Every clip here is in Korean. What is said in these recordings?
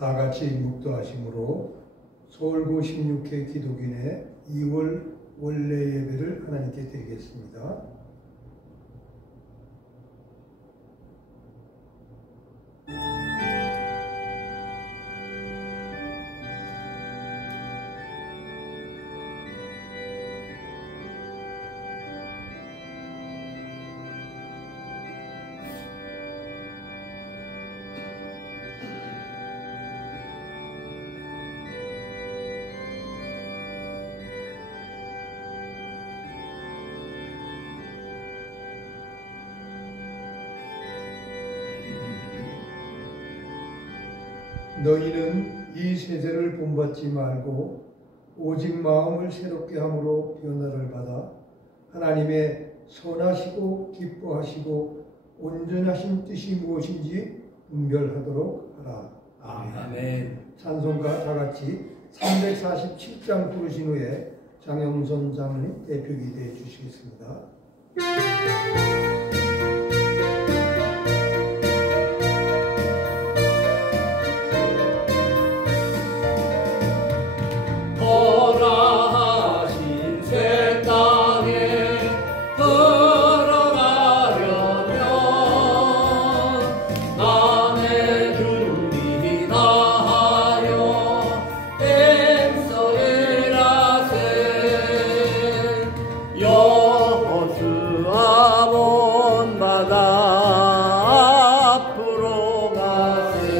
다 같이 묵도하심으로 서울구 16회 기독인의 2월 원래 예배를 하나님께 드리겠습니다. 너희는 이 세대를 본받지 말고 오직 마음을 새롭게 함으로 변화를 받아 하나님의 선하시고 기뻐하시고 온전하신 뜻이 무엇인지 분별하도록 하라. 아멘. 찬송가 다 같이 347장 부르신 후에 장영선 장로님 대표 기도해 주시겠습니다. 허락하신 새 땅에 걸어가려면 남의 준비 다하여 엠서에라세 여호수아 본받아 앞으로 가세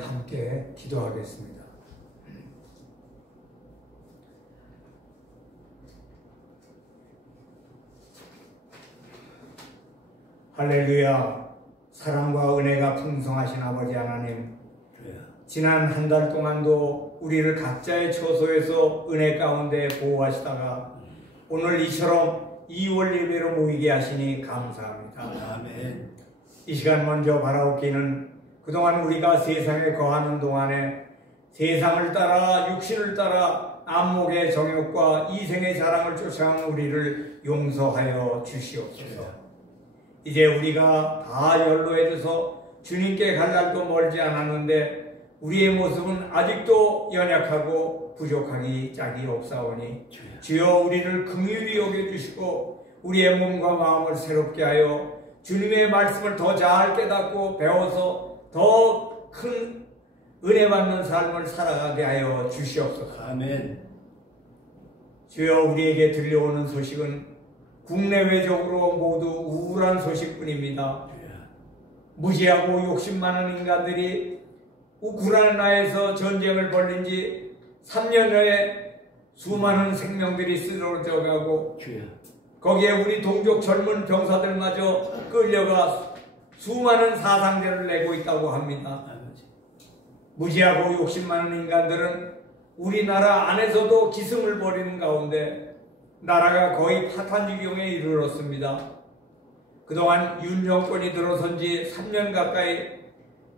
함께 기도하겠습니다. 할렐루야. 사랑과 은혜가 풍성하신 아버지 하나님, 지난 한 달 동안도 우리를 각자의 처소에서 은혜 가운데 보호하시다가 오늘 이처럼 2월 예배로 모이게 하시니 감사합니다. 아멘. 이 시간 먼저 바라옵기는 그동안 우리가 세상에 거하는 동안에 세상을 따라 육신을 따라 안목의 정욕과 이생의 자랑을 쫓아온 우리를 용서하여 주시옵소서. 이제 우리가 다 연로해져서 주님께 갈 날도 멀지 않았는데 우리의 모습은 아직도 연약하고 부족하기 짝이 없사오니 주여 우리를 긍휼히 여겨주시고 우리의 몸과 마음을 새롭게 하여 주님의 말씀을 더 잘 깨닫고 배워서 더 큰 은혜 받는 삶을 살아가게 하여 주시옵소서. 아멘. 주여, 우리에게 들려오는 소식은 국내외적으로 모두 우울한 소식뿐입니다. 무지하고 욕심 많은 인간들이 우크라이나에서 전쟁을 벌린 지 3년여에 수많은 생명들이 쓰러져 가고 거기에 우리 동족 젊은 병사들마저 끌려가 수많은 사상자를 내고 있다고 합니다. 무지하고 욕심 많은 인간들은 우리나라 안에서도 기승을 벌이는 가운데 나라가 거의 파탄지경에 이르렀습니다. 그동안 윤 정권이 들어선 지 3년 가까이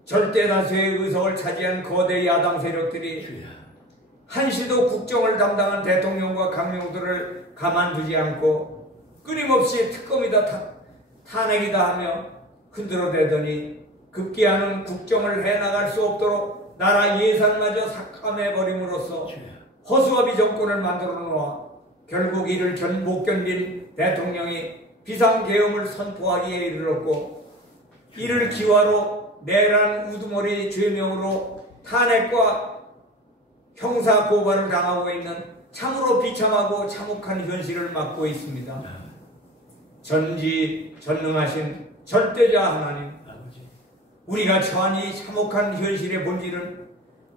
절대 다수의 의석을 차지한 거대 야당 세력들이 한시도 국정을 담당한 대통령과 강령들을 가만두지 않고 끊임없이 특검이다 탄핵이다 하며 흔들어대더니 급기야는 국정을 해나갈 수 없도록 나라 예산마저 삭감해버림으로써 허수아비 정권을 만들어 놓아 결국 이를 못 견딘 대통령이 비상계엄을 선포하기에 이르렀고, 이를 기화로 내란 우두머리 죄명으로 탄핵과 형사 고발을 당하고 있는 참으로 비참하고 참혹한 현실을 맞고 있습니다. 전지전능하신 절대자 하나님, 우리가 처한 이 참혹한 현실의 본질은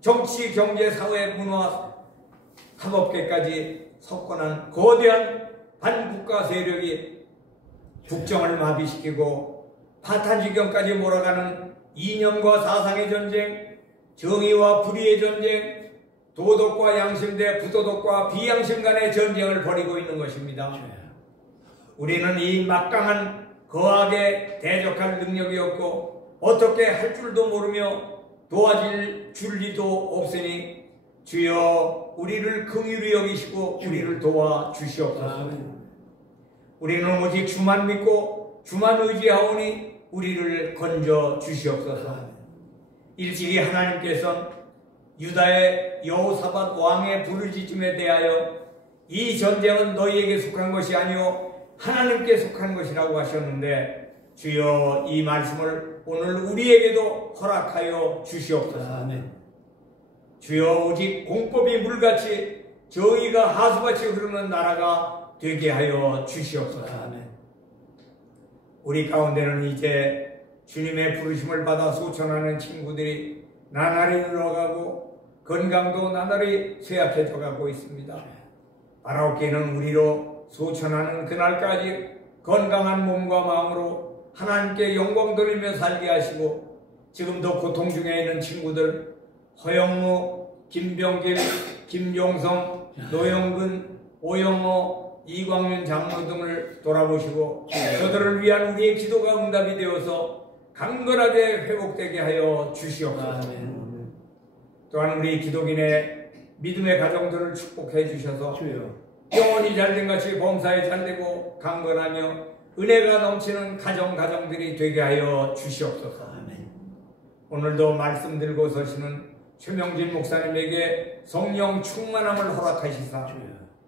정치, 경제, 사회, 문화, 사법계까지 석권한 거대한 반국가 세력이 국정을 마비시키고 파탄지경까지 몰아가는 이념과 사상의 전쟁, 정의와 불의의 전쟁, 도덕과 양심 대 부도덕과 비양심 간의 전쟁을 벌이고 있는 것입니다. 우리는 이 막강한 거악에 대적할 능력이 없고 어떻게 할 줄도 모르며 도와줄 줄리도 없으니 주여, 우리를 긍휼히 여기시고 우리를 도와주시옵소서. 우리는 오직 주만 믿고 주만 의지하오니 우리를 건져 주시옵소서. 일찍이 하나님께서는 유다의 여호사밧 왕의 부르짖음에 대하여 이 전쟁은 너희에게 속한 것이 아니오 하나님께 속한 것이라고 하셨는데, 주여, 이 말씀을 오늘 우리에게도 허락하여 주시옵소서. 아멘. 주여, 오직 공법이 물같이 저희가 하수같이 흐르는 나라가 되게 하여 주시옵소서. 아멘. 우리 가운데는 이제 주님의 부르심을 받아 소천하는 친구들이 나날이 늘어가고 건강도 나날이 쇠약해져 가고 있습니다. 바라옵기는 우리로 소천하는 그날까지 건강한 몸과 마음으로 하나님께 영광 돌리며 살게 하시고, 지금도 고통 중에 있는 친구들 허영무, 김병길, 김종성, 노영근, 오영호, 이광윤 장로 등을 돌아보시고 저들을 위한 우리의 기도가 응답이 되어서 강건하게 회복되게 하여 주시옵소서. 또한 우리 기독인의 믿음의 가정들을 축복해 주셔서 영혼이 잘된 같이 범사에 잘되고 강건하며 은혜가 넘치는 가정들이 되게 하여 주시옵소서. 오늘도 말씀 들고 서시는 최명진 목사님에게 성령 충만함을 허락하시사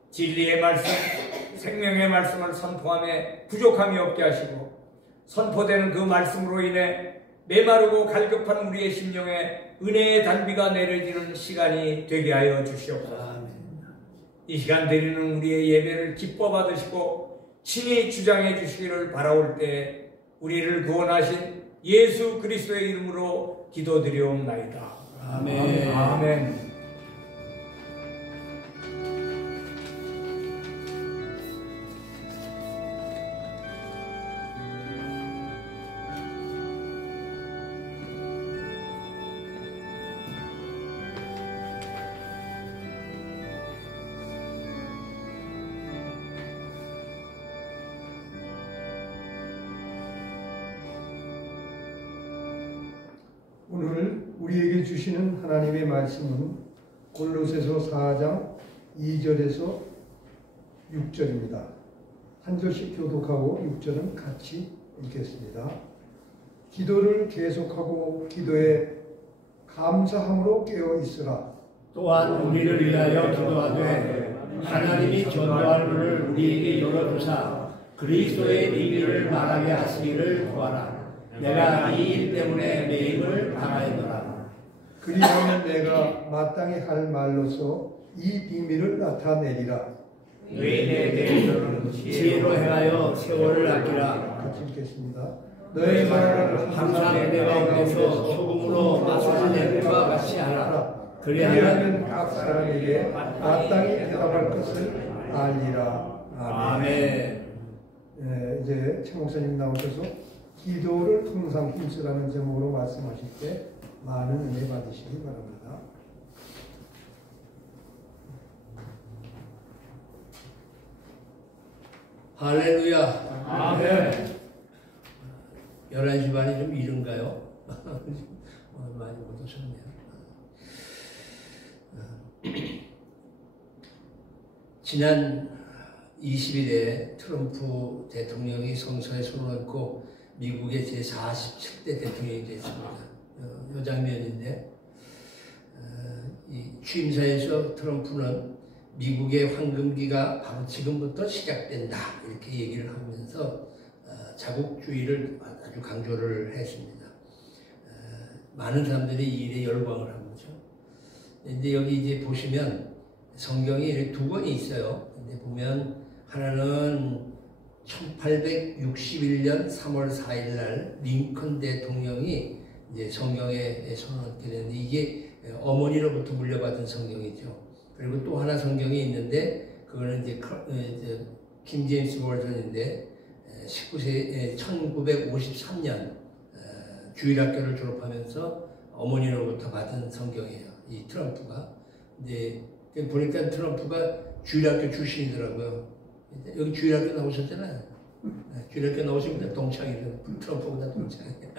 진리의 말씀, 생명의 말씀을 선포함에 부족함이 없게 하시고, 선포되는 그 말씀으로 인해 메마르고 갈급한 우리의 심령에 은혜의 단비가 내려지는 시간이 되게 하여 주시옵소서. 이 시간 드리는 우리의 예배를 기뻐 받으시고 친히 주장해 주시기를 바라올 때 우리를 구원하신 예수 그리스도의 이름으로 기도드리옵나이다. 아멘. 아멘. 오늘 우리에게 주시는 하나님의 말씀은 골로새서 4장 2절에서 6절입니다. 한 절씩 교독하고 6절은 같이 읽겠습니다. 기도를 계속하고 기도에 감사함으로 깨어 있으라. 또한 우리를 위하여 기도하되 하나님이 전도할 문을 우리에게 열어주사 그리스도의 비밀을 말하게 하시기를 구하라. 내가 이 일 때문에 매임을 당하였노라. 그리하면 내가 마땅히 할 말로서 이 비밀을 나타내리라. 의인에 대해서는 지혜로 행하여 세월을 아끼라. 같이 읽겠습니다. 너의 말을 항상 내 가운데서 소금으로 마사지 냄비와 같이 하라. 그리하면 각 사람에게 마땅히 대답할 것을 알리라. 아멘. 이제 최 목사님 나오셔서 기도를 항상 힘쓰라는 제목으로 말씀하실 때 많은 은혜 받으시기 바랍니다. 할렐루야. 아멘. 11시 반이 좀 이른가요? 오늘 많이 못 오셨네요. 지난 20일에 트럼프 대통령이 성서에 손을 얹고 미국의 제47대 대통령이 됐습니다. 이 장면인데 이 취임사에서 트럼프는 미국의 황금기가 바로 지금부터 시작된다 이렇게 얘기를 하면서 자국주의를 아주 강조를 했습니다. 많은 사람들이 이 일에 열광을 한 거죠. 근데 여기 이제 보시면 성경이 이렇게 두 권이 있어요. 근데 보면 하나는 1861년 3월 4일 날 링컨 대통령이 이제 성경에 손을 얹게 되는데 이게 어머니로부터 물려받은 성경이죠. 그리고 또 하나 성경이 있는데 그거는 이제 킹 제임스 버전인데 1953년 주일학교를 졸업하면서 어머니로부터 받은 성경이에요. 이 트럼프가. 이제 보니까 트럼프가 주일학교 출신이더라고요. 여기 주일학교 나오셨잖아요. 주일학교 나오시면 동창이에요. 트럼프보다 동창이에요.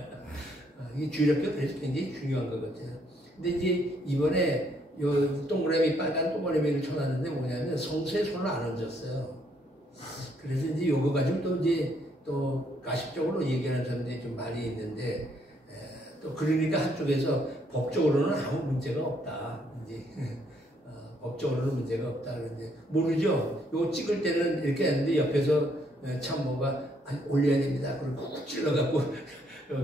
이게 주일학교 그래서 굉장히 중요한 것 같아요. 근데 이제 이번에 요 동그라미, 빨간 동그라미를 쳐놨는데 뭐냐면 성서에 손을 안 얹었어요. 그래서 이제 요거 가지고 또 이제 또 가식적으로 얘기하는 사람들이 좀 많이 있는데 또 그러니까 한쪽에서 법적으로는 아무 문제가 없다. 이제 법적으로는 문제가 없다. 그런데 모르죠. 요거 찍을 때는 이렇게 했는데 옆에서 참 뭔가 올려야 됩니다. 그리고 쿡 찔러갖고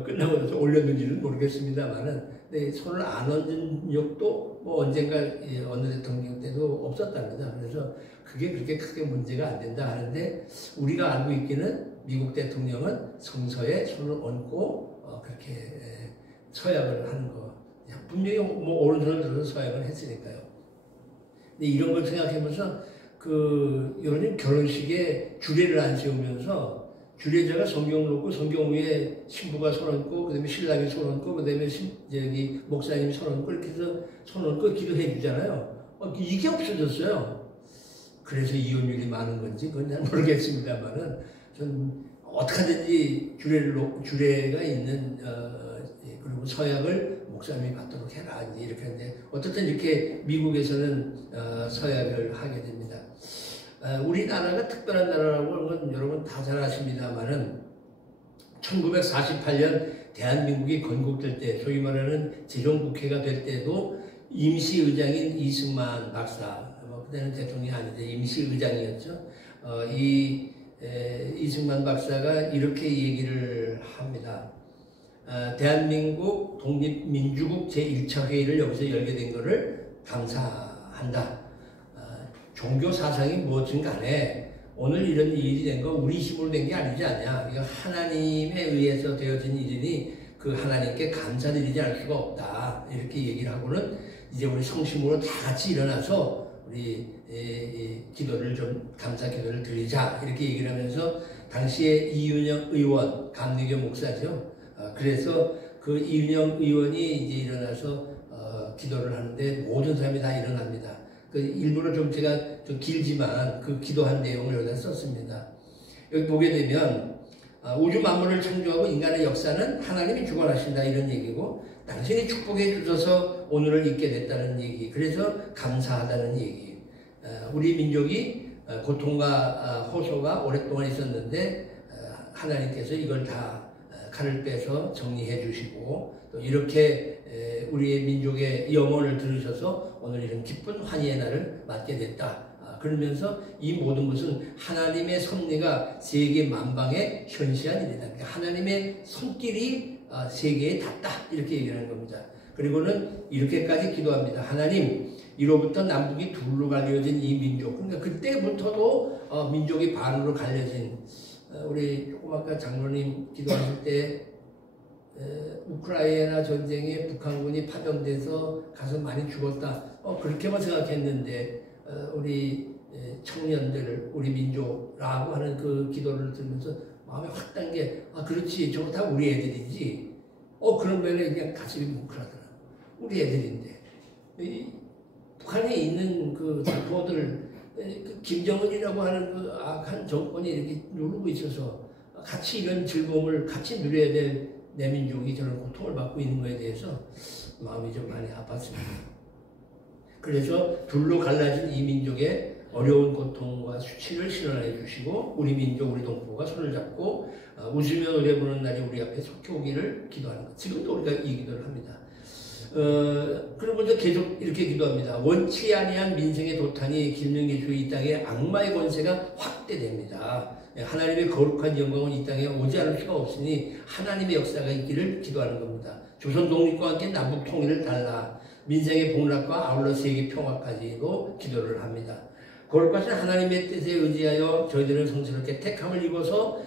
끝나고 나서 올렸는지는 모르겠습니다만은 근데 손을 안 얹은 적도 뭐 언젠가 어느 대통령 때도 없었답니다. 그래서 그게 그렇게 크게 문제가 안 된다 하는데 우리가 알고 있기는 미국 대통령은 성서에 손을 얹고 그렇게 서약을 하는 거 분명히 뭐 오른손을 들어서 서약을 했으니까요. 근데 이런 걸 생각해보면서 이런 결혼식에 주례를 안 세우면서 주례자가 성경 놓고 성경 위에 신부가 손 얹고 그다음에 신랑이 손 얹고 그다음에 저기 목사님이 손 얹고 이렇게 해서 손 얹고 기도해 주잖아요. 이게 없어졌어요. 그래서 이혼율이 많은 건지 그건 잘 모르겠습니다만은 전 어떻게든지 주례가 있는 그리고 서약을 목사님이 받도록 해라 이렇게 하는데 어떻든 이렇게 미국에서는 서약을 하게 됩니다. 우리나라가 특별한 나라라고 하는 건 여러분 다 잘 아십니다만은 1948년 대한민국이 건국될 때 소위 말하는 제정국회가 될 때도 임시의장인 이승만 박사 그때는 대통령이 아닌데 임시의장이었죠. 이승만 박사가 이렇게 얘기를 합니다. 대한민국 독립민주국 제1차 회의를 여기서 열게 된 것을 감사한다. 종교 사상이 무엇인 간에 오늘 이런 일이 된 거 우리 힘으로 된 게 아니지 않냐. 이거 하나님에 의해서 되어진 일이니 그 하나님께 감사드리지 않을 수가 없다. 이렇게 얘기를 하고는 이제 우리 성심으로 다 같이 일어나서 우리 기도를 좀 감사 기도를 드리자. 이렇게 얘기를 하면서 당시에 이윤영 의원, 감리교 목사죠. 그래서 그 이윤영 의원이 이제 일어나서 기도를 하는데 모든 사람이 다 일어납니다. 일부러 좀 제가 좀 길지만 그 기도한 내용을 여기다 썼습니다. 여기 보게 되면 우주 만물을 창조하고 인간의 역사는 하나님이 주관하신다 이런 얘기고 당신이 축복해 주셔서 오늘을 있게 됐다는 얘기. 그래서 감사하다는 얘기. 우리 민족이 고통과 호소가 오랫동안 있었는데 하나님께서 이걸 다 칼을 빼서 정리해 주시고 또 이렇게 우리의 민족의 영혼을 들으셔서 오늘 이런 기쁜 환희의 날을 맞게 됐다. 그러면서 이 모든 것은 하나님의 섭리가 세계 만방에 현시한 일이다. 그러니까 하나님의 손길이 세계에 닿다. 이렇게 얘기하는 겁니다. 그리고는 이렇게까지 기도합니다. 하나님, 이로부터 남북이 둘로 갈려진 이 민족. 그러니까 그때부터도 민족이 반으로 갈려진 우리 조금 아까 장로님 기도하실 때 우크라이나 전쟁에 북한군이 파병돼서 가서 많이 죽었다. 그렇게만 생각했는데 우리 청년들, 우리 민족라고 하는 그 기도를 들으면서 마음에 확 단 게 그렇지, 저거 다 우리 애들이지. 그런 면에 그냥 가슴이 뭉클하더라. 우리 애들인데 북한에 있는 그 자포들, 그 김정은이라고 하는 그 악한 정권이 이렇게 누르고 있어서 같이 이런 즐거움을 같이 누려야 될 내 민족이 저런 고통을 받고 있는 것에 대해서 마음이 좀 많이 아팠습니다. 그래서 둘로 갈라진 이 민족의 어려운 고통과 수치를 실현해 주시고 우리 민족, 우리 동포가 손을 잡고 웃으며 노래 부르는 날이 우리 앞에 속히 오기를 기도하는 것. 지금도 우리가 이 기도를 합니다. 그리고 이제 계속 이렇게 기도합니다. 원치 아니한 민생의 도탄이 길명의 주의 이 땅에 악마의 권세가 확대됩니다. 하나님의 거룩한 영광은 이 땅에 오지 않을 수가 없으니 하나님의 역사가 있기를 기도하는 겁니다. 조선 독립과 함께 남북 통일을 달라 민생의 복락과 아울러 세계 평화까지도 기도를 합니다. 거룩하신 하나님의 뜻에 의지하여 저희들은 성스럽게 택함을 입어서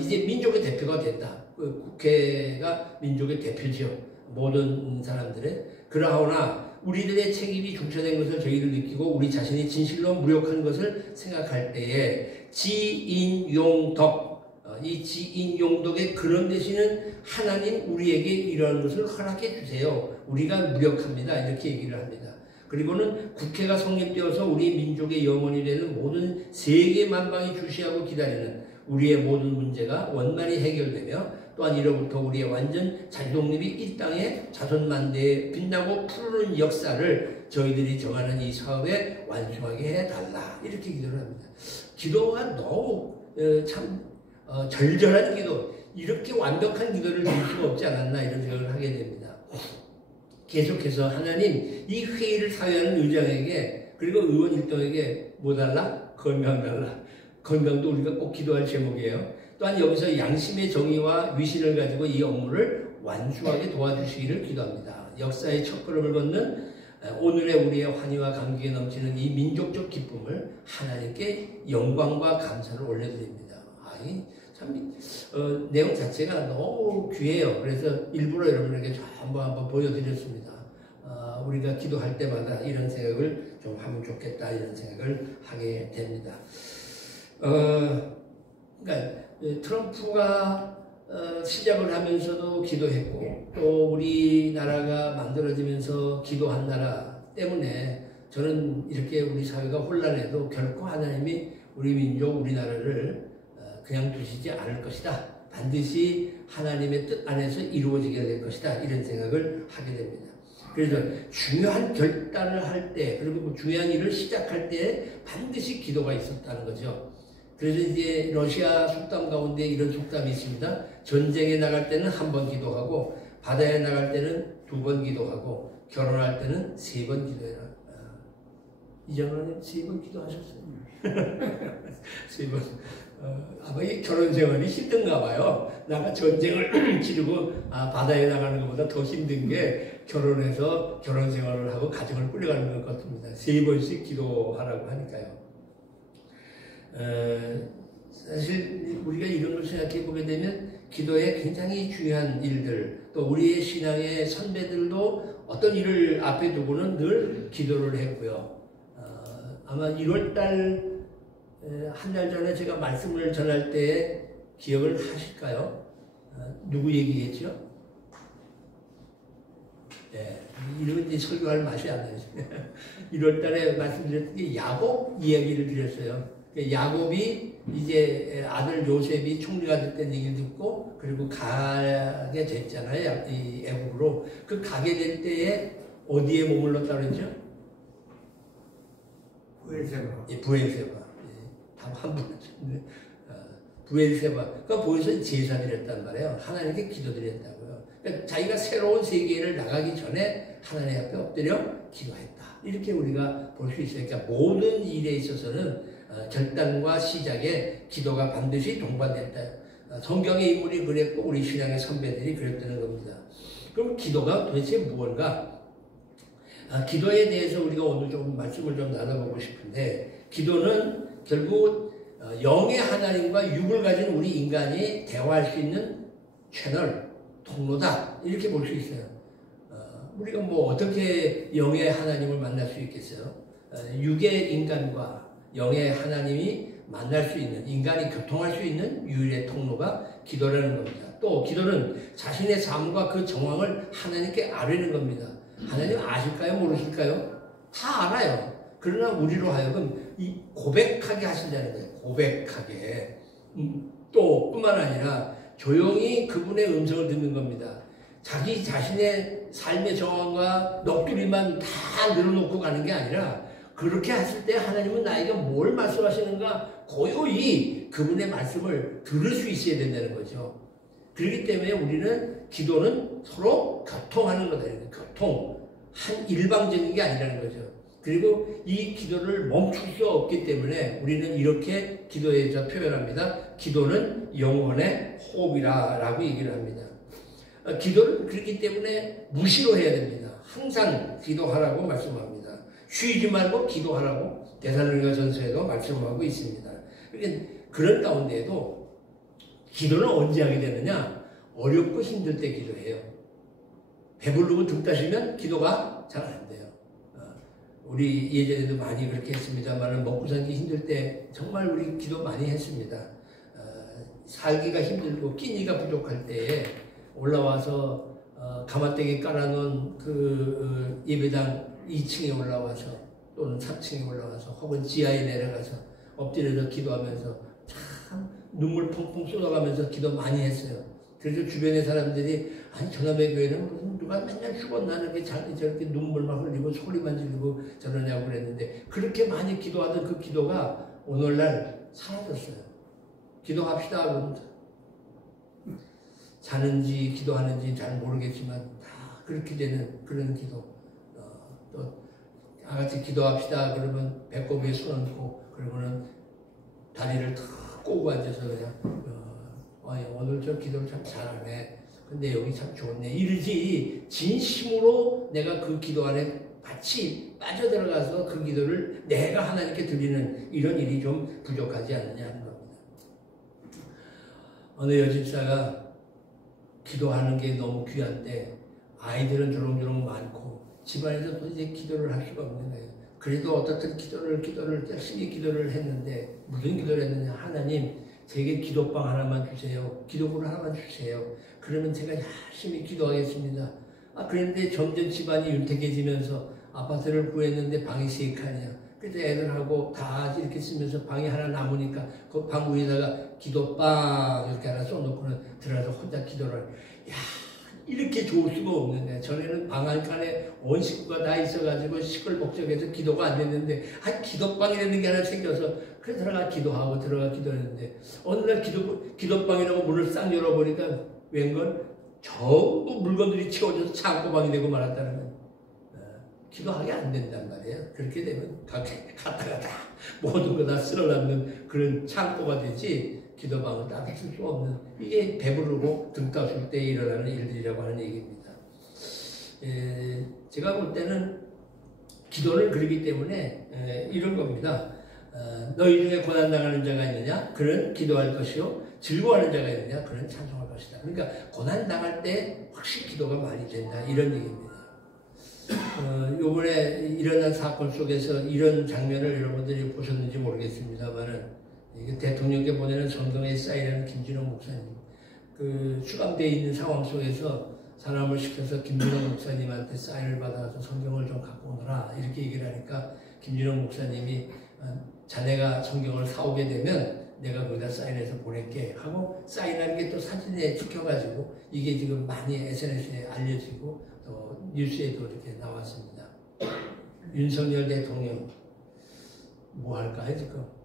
이제 민족의 대표가 된다. 국회가 민족의 대표지요. 모든 사람들의. 그러하오나 우리들의 책임이 중차된 것을 저희를 느끼고 우리 자신이 진실로 무력한 것을 생각할 때에 지인용덕, 이 지인용덕의 그런 되시는 하나님 우리에게 이러한 것을 허락해 주세요. 우리가 무력합니다. 이렇게 얘기를 합니다. 그리고는 국회가 성립되어서 우리 민족의 영혼이 되는 모든 세계 만방이 주시하고 기다리는 우리의 모든 문제가 원만히 해결되며 또한 이로부터 우리의 완전 자주독립이 이 땅에 자손만대에 빛나고 푸르는 역사를 저희들이 정하는 이 사업에 완수하게 해달라. 이렇게 기도를 합니다. 기도가 너무 참 절절한 기도, 이렇게 완벽한 기도를 드릴 수가 없지 않았나 이런 생각을 하게 됩니다. 계속해서 하나님 이 회의를 사회하는 의장에게 그리고 의원 일동에게 뭐 달라? 건강 달라. 건강도 우리가 꼭 기도할 제목이에요. 또한 여기서 양심의 정의와 위신을 가지고 이 업무를 완수하게 도와주시기를 기도합니다. 역사의 첫걸음을 걷는 오늘의 우리의 환희와 감격에 넘치는 이 민족적 기쁨을 하나님께 영광과 감사를 올려드립니다. 참 내용 자체가 너무 귀해요. 그래서 일부러 여러분에게 한번 보여드렸습니다. 우리가 기도할 때마다 이런 생각을 좀 하면 좋겠다 이런 생각을 하게 됩니다. 그러니까 트럼프가 시작을 하면서도 기도했고 또 우리나라가 만들어지면서 기도한 나라 때문에 저는 이렇게 우리 사회가 혼란해도 결코 하나님이 우리 민족, 우리나라를 그냥 두시지 않을 것이다. 반드시 하나님의 뜻 안에서 이루어지게 될 것이다. 이런 생각을 하게 됩니다. 그래서 중요한 결단을 할 때 그리고 중요한 일을 시작할 때 반드시 기도가 있었다는 거죠. 그래서 이제 러시아 속담 가운데 이런 속담이 있습니다. 전쟁에 나갈 때는 한 번 기도하고 바다에 나갈 때는 2번 기도하고 결혼할 때는 3번 기도해라. 이장로님 3번 기도하셨어요. 3번. 아마 이 결혼 생활이 힘든가 봐요. 나가 전쟁을 치르고 바다에 나가는 것보다 더 힘든 게 결혼해서 결혼 생활을 하고 가정을 꾸려가는 것 같습니다. 3번씩 기도하라고 하니까요. 사실 우리가 이런 걸 생각해 보게 되면 기도에 굉장히 중요한 일들, 또 우리의 신앙의 선배들도 어떤 일을 앞에 두고는 늘 기도를 했고요. 아마 1월달 한 달 전에 제가 말씀을 전할 때 기억을 하실까요? 누구 얘기했죠? 네, 이런 이제 설교할 맛이 안 나요. 1월달에 말씀드렸던 게 야곱 이야기를 드렸어요. 야곱이 이제 아들 요셉이 총리가 됐다는 얘기를 듣고 그리고 가게 됐잖아요. 이 애국으로. 그 가게 될 때에 어디에 머물렀다고 그랬죠? 부엘세바. 예, 부엘세바. 한 분. 부엘세바. 그러니까 거기서 제사 드렸단 말이에요. 하나님께 기도 드렸다고요. 그러니까 자기가 새로운 세계를 나가기 전에 하나님 앞에 엎드려 기도했다. 이렇게 우리가 볼 수 있어요. 그러니까 모든 일에 있어서는 결단과 시작에 기도가 반드시 동반됐다. 성경의 인물이 그랬고 우리 신앙의 선배들이 그랬다는 겁니다. 그럼 기도가 도대체 무엇인가? 기도에 대해서 우리가 오늘 좀 말씀을 좀 나눠보고 싶은데, 기도는 결국 영의 하나님과 육을 가진 우리 인간이 대화할 수 있는 채널, 통로다, 이렇게 볼 수 있어요. 우리가 뭐 어떻게 영의 하나님을 만날 수 있겠어요? 육의 인간과 영의 하나님이 만날 수 있는, 인간이 교통할 수 있는 유일의 통로가 기도라는 겁니다. 또 기도는 자신의 삶과 그 정황을 하나님께 아뢰는 겁니다. 하나님 아실까요? 모르실까요? 다 알아요. 그러나 우리로 하여금 이 고백하게 하신다는 거예요. 고백하게. 또 뿐만 아니라 조용히 그분의 음성을 듣는 겁니다. 자기 자신의 삶의 정황과 넋두리만 다 늘어놓고 가는 게 아니라, 그렇게 했을 때 하나님은 나에게 뭘 말씀하시는가 고요히 그분의 말씀을 들을 수 있어야 된다는 거죠. 그렇기 때문에 우리는 기도는 서로 교통하는 거다. 교통. 한 일방적인 게 아니라는 거죠. 그리고 이 기도를 멈출 수 없기 때문에 우리는 이렇게 기도에서 표현합니다. 기도는 영혼의 호흡이라고 얘기를 합니다. 기도는 그렇기 때문에 무시로 해야 됩니다. 항상 기도하라고 말씀합니다. 쉬지 말고 기도하라고 데살로니가 전서에도 말씀하고 있습니다. 그러니까 그런 가운데에도 기도는 언제 하게 되느냐? 어렵고 힘들 때 기도해요. 배부르고 등 따시면 기도가 잘 안 돼요. 우리 예전에도 많이 그렇게 했습니다만, 먹고 살기 힘들 때 정말 우리 기도 많이 했습니다. 살기가 힘들고 끼니가 부족할 때에 올라와서 가마떼기 깔아놓은 그 예배당 2층에 올라와서, 또는 3층에 올라와서, 혹은 지하에 내려가서 엎드려서 기도하면서 참 눈물 펑펑 쏟아가면서 기도 많이 했어요. 그래서 주변의 사람들이, 아니 저놈의 교회는 무슨 누가 맨날 죽었나는 게 저렇게 눈물만 흘리고 소리만 지르고 저러냐고 그랬는데, 그렇게 많이 기도하던 그 기도가 오늘날 사라졌어요. 기도합시다 그러면서 자는지 기도하는지 잘 모르겠지만 다 그렇게 되는 그런 기도. 또 다같이 기도합시다 그러면 배꼽 위에 손 얹고, 그러면은 다리를 탁 꼬고 앉아서 그냥 오늘 저 기도를 참 잘하네, 근데 여기 참 좋네, 이러지 진심으로 내가 그 기도 안에 같이 빠져들어가서 그 기도를 내가 하나님께 드리는 이런 일이 좀 부족하지 않느냐 하는 겁니다. 어느 여집사가 기도하는 게 너무 귀한데 아이들은 조롱조롱 많고 집안에서 도대체 기도를 할 수가 없는 거예요. 그래도 어떻든 기도를 열심히 기도를 했는데, 무슨 기도를 했느냐? 하나님, 제게 기도방 하나만 주세요. 기도불 하나만 주세요. 그러면 제가 열심히 기도하겠습니다. 그런데 점점 집안이 윤택해지면서 아파트를 구했는데 방이 3칸이야. 그래서 애들하고 다 이렇게 쓰면서 방이 하나 남으니까 그 방 위에다가 기도방 이렇게 하나 써놓고는 들어가서 혼자 기도를. 야, 이렇게 좋을 수가 없는데, 전에는 방 한 칸에 온 식구가 다 있어가지고 시끌벅적해서 기도가 안 됐는데, 기도방이라는 게 하나 생겨서 그래서 들어가 기도하고 들어가 기도했는데, 어느 날 기도방이라고 문을 싹 열어보니까 웬걸 전부 물건들이 채워져서 창고방이 되고 말았다는 거예요. 기도하게 안 된단 말이에요. 그렇게 되면 갔다가 다 모든 거 다 쓸어놨는 그런 창고가 되지, 기도방을 딱 쓸 수 없는, 이게 배부르고 등 따실 때 일어나는 일들이라고 하는 얘기입니다. 제가 볼 때는 기도는 그러기 때문에 이런 겁니다. 너희 중에 고난당하는 자가 있느냐? 그는 기도할 것이요. 즐거워하는 자가 있느냐? 그는 찬송할 것이다. 그러니까 고난당할 때 확실히 기도가 많이 된다, 이런 얘기입니다. 요번에 일어난 사건 속에서 이런 장면을 여러분들이 보셨는지 모르겠습니다만은, 대통령께 보내는 성경에 쌓이는 김진홍 목사님, 그 수감되어 있는 상황 속에서 사람을 시켜서 김진홍 목사님한테 사인을 받아서 성경을 좀 갖고 오너라 이렇게 얘기를 하니까, 김진홍 목사님이 자네가 성경을 사오게 되면 내가 거기다 사인해서 보낼게 하고, 사인하는 게 또 사진에 찍혀가지고 이게 지금 많이 SNS에 알려지고 또 뉴스에도 이렇게 나왔습니다. 윤석열 대통령 뭐 할까요 지금?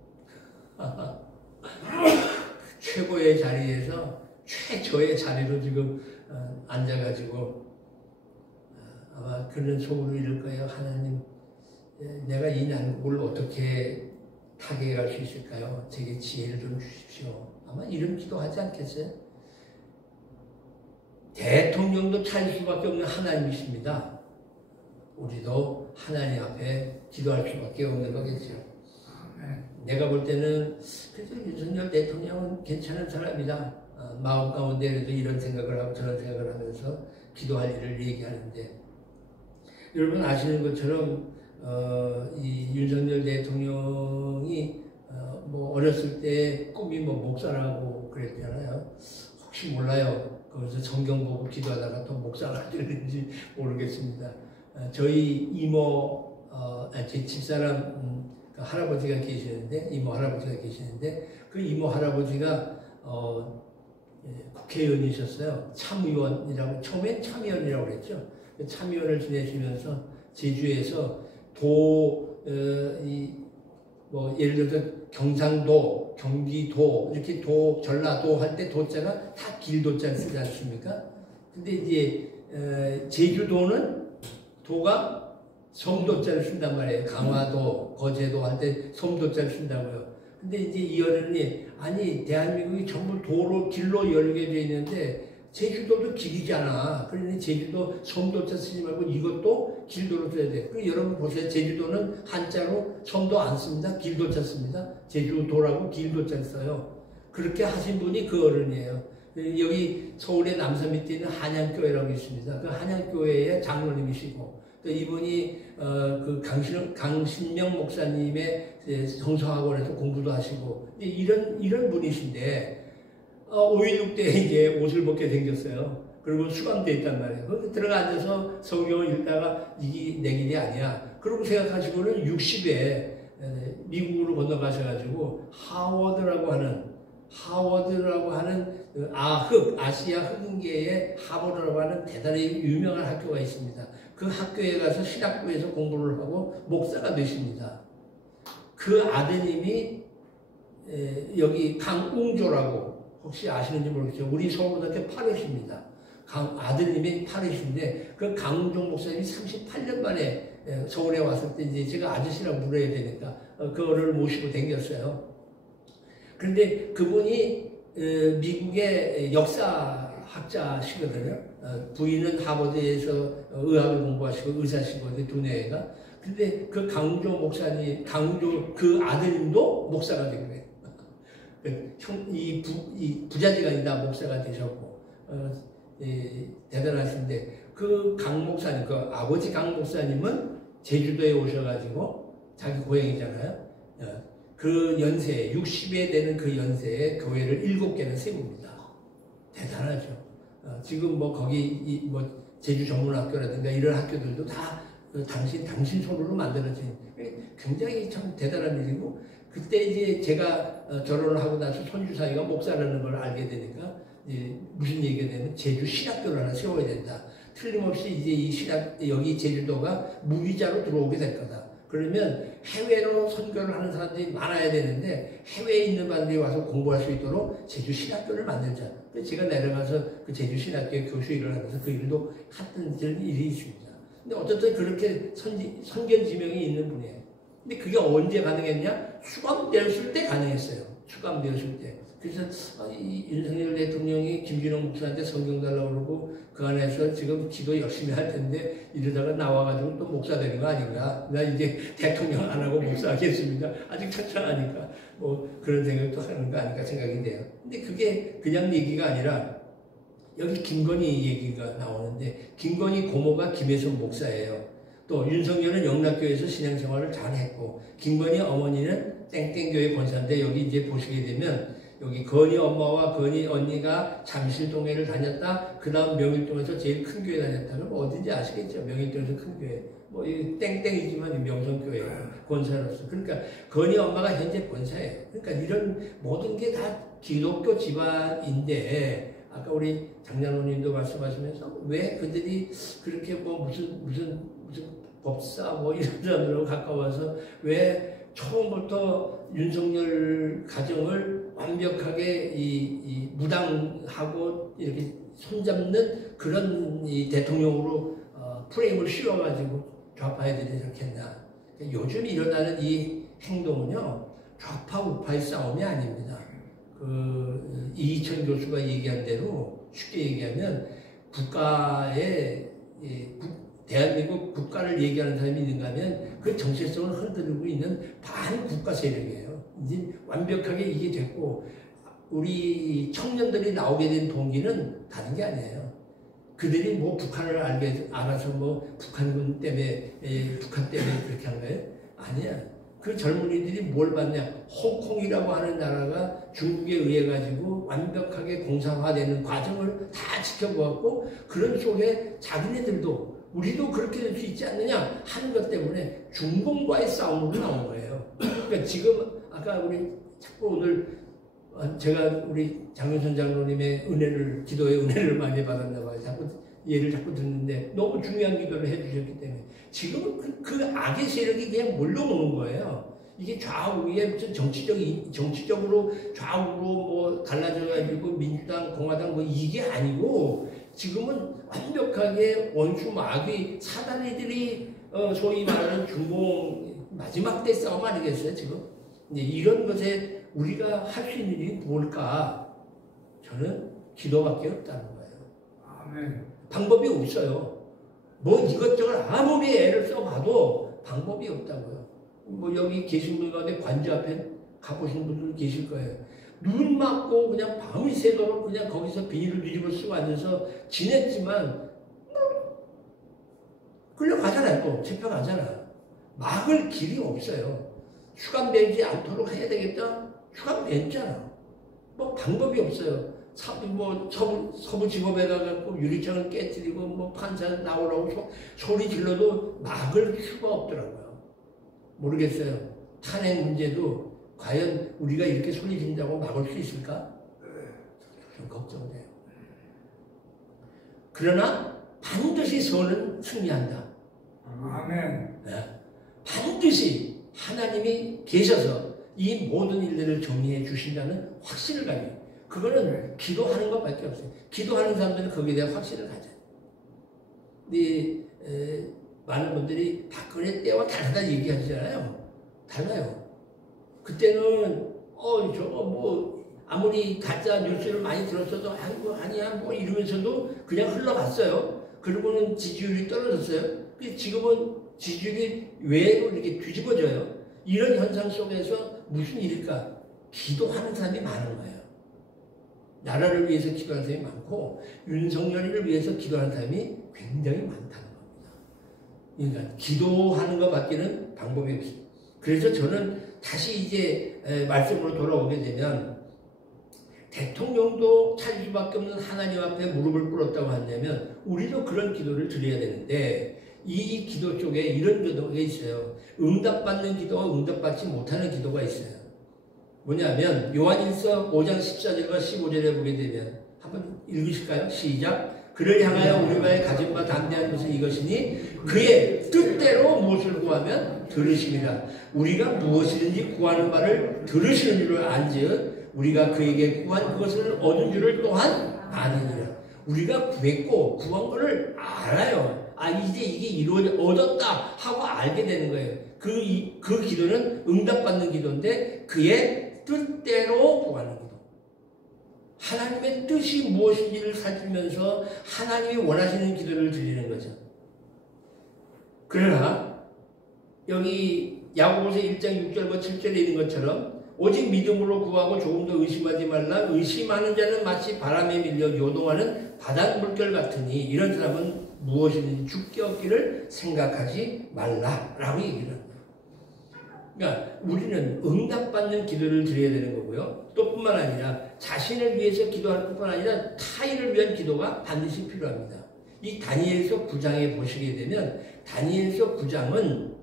최고의 자리에서 최저의 자리로 지금 앉아가지고 아마 그런 속으로 이럴 거예요. 하나님, 내가 이 난국을 어떻게 타개해 갈 수 있을까요? 제게 지혜를 좀 주십시오. 아마 이런 기도하지 않겠어요? 대통령도 찾을 수밖에 없는 하나님이십니다. 우리도 하나님 앞에 기도할 수밖에 없는 거겠죠. 내가 볼 때는 그래도 윤석열 대통령은 괜찮은 사람이다. 마음 가운데 그래도 이런 생각을 하고 저런 생각을 하면서 기도할 일을 얘기하는데, 여러분 아시는 것처럼 이 윤석열 대통령이 뭐 어렸을 때 꿈이 뭐 목사라고 그랬잖아요. 혹시 몰라요. 거기서 성경 보고 기도하다가 또 목사가 되는지 모르겠습니다. 저희 이모, 제 집사람 할아버지가 계시는데, 이모 할아버지가 계시는데, 그 이모 할아버지가 국회의원이셨어요. 참의원이라고, 처음엔 참의원이라고 그랬죠. 참의원을 지내시면서 제주에서 뭐 예를 들어서 경상도, 경기도, 이렇게 전라도 할 때 도자가 다 길도자를 쓰지 않습니까? 근데 이제 제주도는 도가 섬도자를 쓴단 말이에요. 강화도, 거제도 할 때 섬도자를 쓴다고요. 근데 이제 이 어른이, 아니 대한민국이 전부 도로, 길로 열게 돼 있는데 제주도도 길이잖아. 그러니 제주도 섬도자 쓰지 말고 이것도 길도로 써야 돼. 그 여러분 보세요. 제주도는 한자로 섬도 안 씁니다. 길도자 씁니다. 제주도라고 길도자 써요. 그렇게 하신 분이 그 어른이에요. 여기 서울의 남산 밑에 있는 한양교회라고 있습니다. 그 한양교회의 장로님이시고, 또 이분이 그 강신명 목사님의 성서학원에서 공부도 하시고 이런 분이신데, 5.16 때 이제 옷을 벗게 생겼어요. 그리고 수감돼 있단 말이에요. 거기 들어가 앉아서 성경을 읽다가 이게 내 길이 아니야. 그러고 생각하시고는 60에 미국으로 건너가셔가지고 하워드라고 하는 아시아 흑인계의 하버드라고 하는 대단히 유명한 학교가 있습니다. 그 학교에 가서 신학부에서 공부를 하고 목사가 되십니다. 그 아드님이 여기 강웅조라고 혹시 아시는지 모르겠어요. 우리 서울고등학교 파릇입니다. 아드님이 파릇인데 그 강웅조 목사님이 38년 만에 서울에 왔을 때 이제 제가 아저씨라고 불러야 되니까 그거를 모시고 댕겼어요. 그런데 그분이 미국의 역사학자시거든요. 부인은 하버드에서 의학을 공부하시고 의사시거든요. 두뇌가. 근데 그 강웅조 목사님, 강웅조 그 아드님도 목사가 된 거예요. 이 부자지간이다 목사가 되셨고, 대단하신데, 그 강 목사님, 그 아버지 강 목사님은 제주도에 오셔가지고, 자기 고향이잖아요. 그 연세에, 60에 되는 그 연세에 교회를 7개는 세웁니다. 대단하죠. 지금 뭐 거기, 제주 전문학교라든가 이런 학교들도 다 당신 손으로 만들어진 굉장히 참 대단한 일이고, 그때 이제 제가 결혼을 하고 나서 손주 사이가 목사라는 걸 알게 되니까 이제 무슨 얘기가 되면 제주 신학교를 하나 세워야 된다. 틀림없이 이제 이 여기 제주도가 무비자로 들어오게 될 거다. 그러면 해외로 선교를 하는 사람들이 많아야 되는데 해외에 있는 분들이 와서 공부할 수 있도록 제주 신학교를 만들자. 그래서 제가 내려가서 그 제주 신학교의 교수 일을 하면서 그 일도 했던 일이 있습니다. 근데 어쨌든 그렇게 선견지명이 있는 분이에요. 근데 그게 언제 가능했냐? 수감되었을 때 가능했어요. 수감되었을 때. 그래서 이 윤석열 대통령이 김준호 목사한테 성경 달라고 그러고 그 안에서 지금 기도 열심히 할 텐데 이러다가 나와가지고 또 목사 되는 거 아닌가? 나 이제 대통령 안 하고 목사 하겠습니다. 아직 천천하니까 뭐 그런 생각도 하는 거 아닐까 생각이 돼요. 근데 그게 그냥 얘기가 아니라 여기 김건희 얘기가 나오는데 김건희 고모가 김혜선 목사예요. 또 윤석열은 영락교회에서 신앙생활을 잘했고 김건희 어머니는 땡땡교회 권사인데 여기 이제 보시게 되면 여기 건희 엄마와 건희 언니가 잠실동회를 다녔다. 그 다음 명일동에서 제일 큰 교회 다녔다. 그럼 어딘지 아시겠죠? 명일동에서 큰 교회. 뭐 이 땡땡이지만 명성교회 권사로서. 그러니까 건희 엄마가 현재 권사예요. 그러니까 이런 모든 게 다 기독교 집안인데 아까 우리 장장로님도 말씀하시면서 왜 그들이 그렇게 뭐 무슨 법사 뭐 이런 사람들하고 가까워서 왜 처음부터 윤석열 가정을 완벽하게 이 무당하고 이렇게 손잡는 그런 이 대통령으로 프레임을 씌워가지고 좌파 애들이 이렇게 했나. 요즘 일어나는 이 행동은요 좌파 우파의 싸움이 아닙니다. 그 이희천 교수가 얘기한 대로 쉽게 얘기하면 국가의 대한민국 국가를 얘기하는 사람이 있는가 하면 그 정체성을 흔들고 있는 반국가 세력이에요. 이제 완벽하게 이게 됐고, 우리 청년들이 나오게 된 동기는 다른 게 아니에요. 그들이 뭐 북한을 알아서 뭐 북한군 때문에, 북한 때문에 그렇게 한 거예요? 아니야. 그 젊은이들이 뭘 봤냐? 홍콩이라고 하는 나라가 중국에 의해 가지고 완벽하게 공산화되는 과정을 다 지켜보았고, 그런 속에 자기네들도 우리도 그렇게 될 수 있지 않느냐 하는 것 때문에 중공과의 싸움으로 나온 거예요. 그러니까 지금 아까 우리 자꾸 오늘 제가 우리 장윤선 장로님의 은혜를, 기도의 은혜를 많이 받았나 봐요. 자꾸 얘를 자꾸 듣는데 너무 중요한 기도를 해주셨기 때문에 지금은 그 악의 세력이 그냥 몰려오는 거예요. 이게 좌우에 무슨 정치적으로 좌우로 뭐 갈라져가지고 민주당, 공화당 뭐 이게 아니고, 지금은 완벽하게 원수 마귀 사단이들이 소위 말하는 중공 마지막 때 싸움 아니겠어요 지금? 이제 이런 것에 우리가 할 수 있는 일이 뭘까? 저는 기도밖에 없다는 거예요. 아멘. 방법이 없어요. 뭐 이것저것 아무리 애를 써봐도 방법이 없다고요. 뭐 여기 계신 분 가운데 관저 앞에 가보신 분들 계실 거예요. 눈 맞고 그냥 밤이 새도록 그냥 거기서 비닐을 뒤집어 쓰고 앉아서 지냈지만 끌려가잖아요. 또 잡혀가잖아. 막을 길이 없어요. 수감되지 않도록 해야 되겠다? 수감됐잖아. 뭐 방법이 없어요. 서부지법에 가갖고 유리창을 깨뜨리고 뭐 판사 나오라고 소리 질러도 막을 수가 없더라고요. 모르겠어요. 탄핵 문제도 과연 우리가 이렇게 소리 지른다고 막을 수 있을까? 좀 걱정돼요. 그러나 반드시 선은 승리한다. 아멘. 네. 반드시 하나님이 계셔서 이 모든 일들을 정리해 주신다는 확신을 가져요. 그거는 기도하는 것밖에 없어요. 기도하는 사람들은 거기에 대한 확신을 가져요. 근데 많은 분들이 박근혜 때와 다르다 얘기하시잖아요. 달라요. 그때는 저거 뭐 아무리 가짜 뉴스를 많이 들었어도 아이고 아니야 뭐 이러면서도 그냥 흘러갔어요. 그리고는 지지율이 떨어졌어요. 지금은 지지율이 외로 이렇게 뒤집어져요. 이런 현상 속에서 무슨 일일까? 기도하는 사람이 많은 거예요. 나라를 위해서 기도하는 사람이 많고 윤석열을 위해서 기도하는 사람이 굉장히 많다는 겁니다. 그러니까 기도하는 것밖에는 방법이 없습니다. 그래서 저는 다시 이제 말씀으로 돌아오게 되면, 대통령도 찾을 수밖에 없는 하나님 앞에 무릎을 꿇었다고 한다면 우리도 그런 기도를 드려야 되는데, 이 기도 쪽에 이런 기도가 있어요. 응답받는 기도와 응답받지 못하는 기도가 있어요. 뭐냐면 요한일서 5장 14절과 15절에 보게 되면, 한번 읽으실까요? 시작. 그를 향하여 우리가 가진 바 담대한 것은 이것이니 그의 뜻대로 무엇을 구하면 들으심이라. 우리가 무엇이든지 구하는 바를 들으시는 줄을 안즉 우리가 그에게 구한 그것을 얻은 줄을 또한 아느니라. 우리가 구했고 구한 것을 알아요. 이제 이게 얻었다 하고 알게 되는 거예요. 그 기도는 응답받는 기도인데 그의 뜻대로 구하는 기도. 하나님의 뜻이 무엇인지를 살피면서 하나님이 원하시는 기도를 드리는 거죠. 그러나 여기 야고보서 1장 6절과 7절에 있는 것처럼 오직 믿음으로 구하고 조금 더 의심하지 말라. 의심하는 자는 마치 바람에 밀려 요동하는 바닷 물결 같으니 이런 사람은 무엇이든지 죽게 얻기를 생각하지 말라라고 얘기를 합니다. 그러니까 우리는 응답받는 기도를 드려야 되는 거고요. 또 뿐만 아니라 자신을 위해서 기도할 뿐만 아니라 타인을 위한 기도가 반드시 필요합니다. 이 다니엘서 9장에 보시게 되면 다니엘서 9장은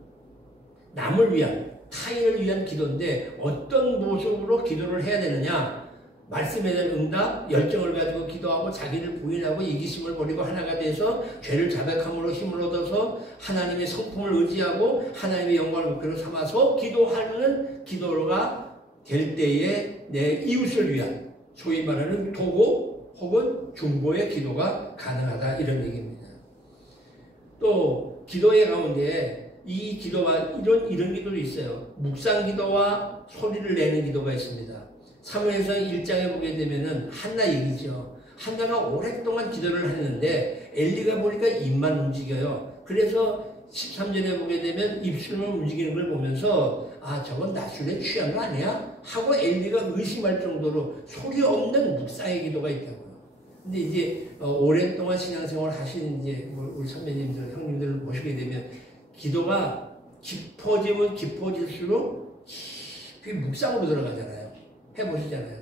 남을 위한, 타인을 위한 기도인데 어떤 모습으로 기도를 해야 되느냐? 말씀에 대한 응답, 열정을 가지고 기도하고 자기를 부인하고 이기심을 버리고 하나가 돼서 죄를 자백함으로 힘을 얻어서 하나님의 성품을 의지하고 하나님의 영광을 목표로 삼아서 기도하는 기도가 될 때에 내 이웃을 위한 소위 말하는 도고 혹은 중보의 기도가 가능하다, 이런 얘기입니다. 또 기도의 가운데 이 기도가 이런 기도도 있어요. 묵상 기도와 소리를 내는 기도가 있습니다. 사무엘서 1장에 보게 되면은 한나 얘기죠. 한나가 오랫동안 기도를 했는데 엘리가 보니까 입만 움직여요. 그래서 13절에 보게 되면 입술을 움직이는 걸 보면서 아 저건 낮술에 취한 거 아니야? 하고 엘리가 의심할 정도로 소리 없는 묵상의 기도가 있다고요. 근데 이제 오랜 동안 신앙생활 하신 이제 우리 선배님들, 형님들을 보시게 되면 기도가 깊어지면 깊어질수록 깊이 묵상으로 들어가잖아요. 해보시잖아요.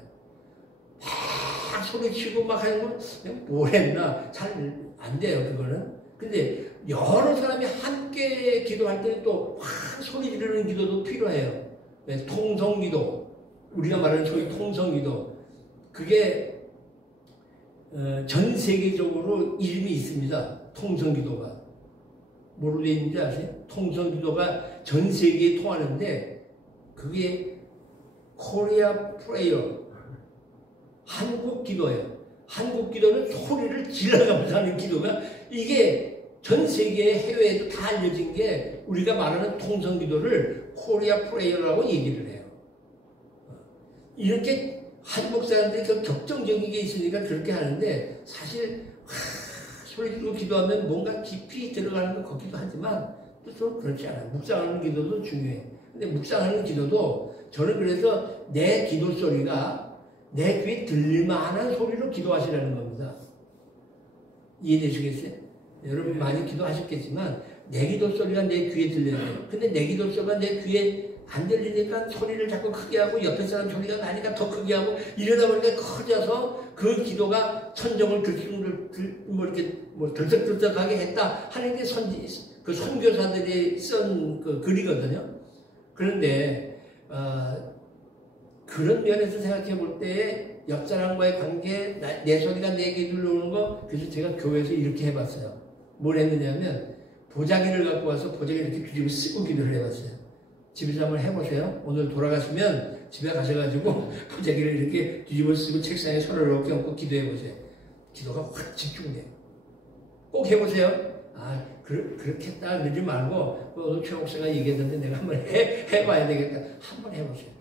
막 소리치고 막 하는 건 뭘 했나 잘 안 돼요 그거는. 근데 여러 사람이 함께 기도할 때는 또 확 소리 지르는 기도도 필요해요. 통성기도, 우리가 말하는 소위 통성기도, 그게 전 세계적으로 이름이 있습니다. 통성기도가. 뭐로 되어 있는지 아세요? 통성기도가 전 세계에 통하는데 그게 코리아 프레이어, 한국 기도예요. 한국 기도는 소리를 질러가면서 하는 기도가, 이게 전 세계 해외에도 다 알려진 게 우리가 말하는 통성 기도를 코리아 프레이어라고 얘기를 해요. 이렇게 한국 사람들이 그 격정적인 게 있으니까 그렇게 하는데, 사실 소리 지르고 기도하면 뭔가 깊이 들어가는 것 같기도 하지만 또 좀 그렇지 않아요. 묵상하는 기도도 중요해요. 근데 묵상하는 기도도 저는 그래서 내 기도 소리가 내 귀에 들릴만한 소리로 기도하시라는 겁니다. 이해되시겠어요? 여러분 많이 기도하셨겠지만 내 기도 소리가 내 귀에 들려야 돼요. 근데 내 기도 소리가 내 귀에 안 들리니까 소리를 자꾸 크게 하고 옆에 사람 소리가 나니까 더 크게 하고 이러다 보니까 커져서 그 기도가 천정을 들썩들썩하게 했다 하는 게 그 선교사들이 쓴 그 글이거든요. 그런데 그런 면에서 생각해 볼 때 옆 사람과의 관계, 내 소리가 내게 들려오는 거, 그래서 제가 교회에서 이렇게 해봤어요. 뭘 했느냐면 보자기를 갖고 와서 보자기를 이렇게 뒤집어 쓰고 기도를 해봤어요. 집에서 한번 해보세요. 오늘 돌아가시면 집에 가셔가지고 보자기를 이렇게 뒤집어 쓰고 책상에 손을 이렇게 얹고 기도해보세요. 기도가 확 집중돼요. 꼭 해보세요. 그렇게 딱 그러지 말고 오늘 최 목사가 얘기했는데 내가 한번 해봐야 되겠다. 한번 해보세요.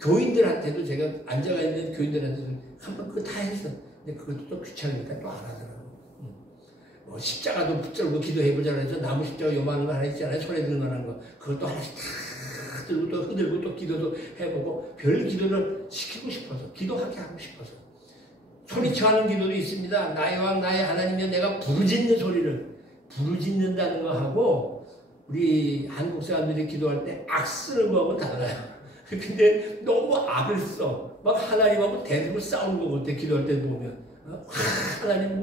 교인들한테도 제가 앉아가 있는 교인들한테도 한번 그거 다 했어. 근데 그것도 또 귀찮으니까 또 안 하더라고. 뭐 십자가도 붙들고 기도해보자 그래서 나무 십자가 요만한 거 하나 있잖아요. 손에 드는 거라는 거. 그것도 하나씩 다 들고 또 흔들고 또 기도도 해보고 별 기도를 시키고 싶어서, 기도하게 하고 싶어서. 소리쳐 하는 기도도 있습니다. 나의 왕 나의 하나님이여, 내가 부르짖는 소리를, 부르짖는다는 거 하고 우리 한국 사람들이 기도할 때 악 쓰는 거하고 달라요. 근데 너무 악을 써. 막 하나님하고 대들고 싸우는 거 같아. 기도할 때 보면. 하나님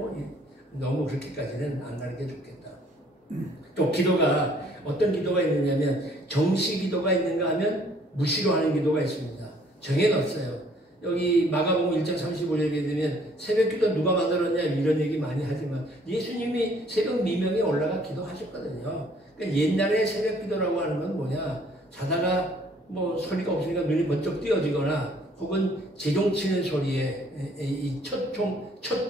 너무 그렇게까지는 안 가는 게 좋겠다. 또 기도가 어떤 기도가 있느냐면 정시 기도가 있는가 하면 무시로 하는 기도가 있습니다. 정해놨어요. 여기 마가복음 1장 35절에 되면 새벽 기도 누가 만들었냐 이런 얘기 많이 하지만 예수님이 새벽 미명에 올라가 기도하셨거든요. 그러니까 옛날에 새벽 기도라고 하는 건 뭐냐, 자다가 뭐 소리가 없으니까 눈이 번쩍 띄어지거나 혹은 제종 치는 소리에, 이 첫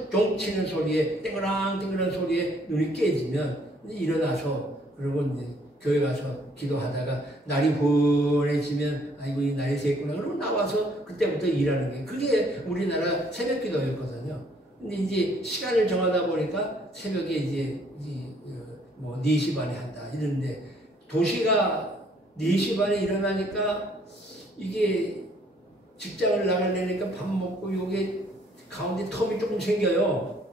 종 치는 소리에, 땡그랑 소리에 눈이 깨지면 일어나서, 그리고 이제 교회 가서 기도하다가 날이 훤해지면 아이고 이 날이 새구나 그러고 나와서 그때부터 일하는 게, 그게 우리나라 새벽 기도였거든요. 근데 이제 시간을 정하다 보니까 새벽에 이제 뭐 4시 반에 한다 이런데, 도시가 4시 반에 일어나니까 이게 직장을 나가려니까 밥 먹고 요게 가운데 텀이 조금 생겨요.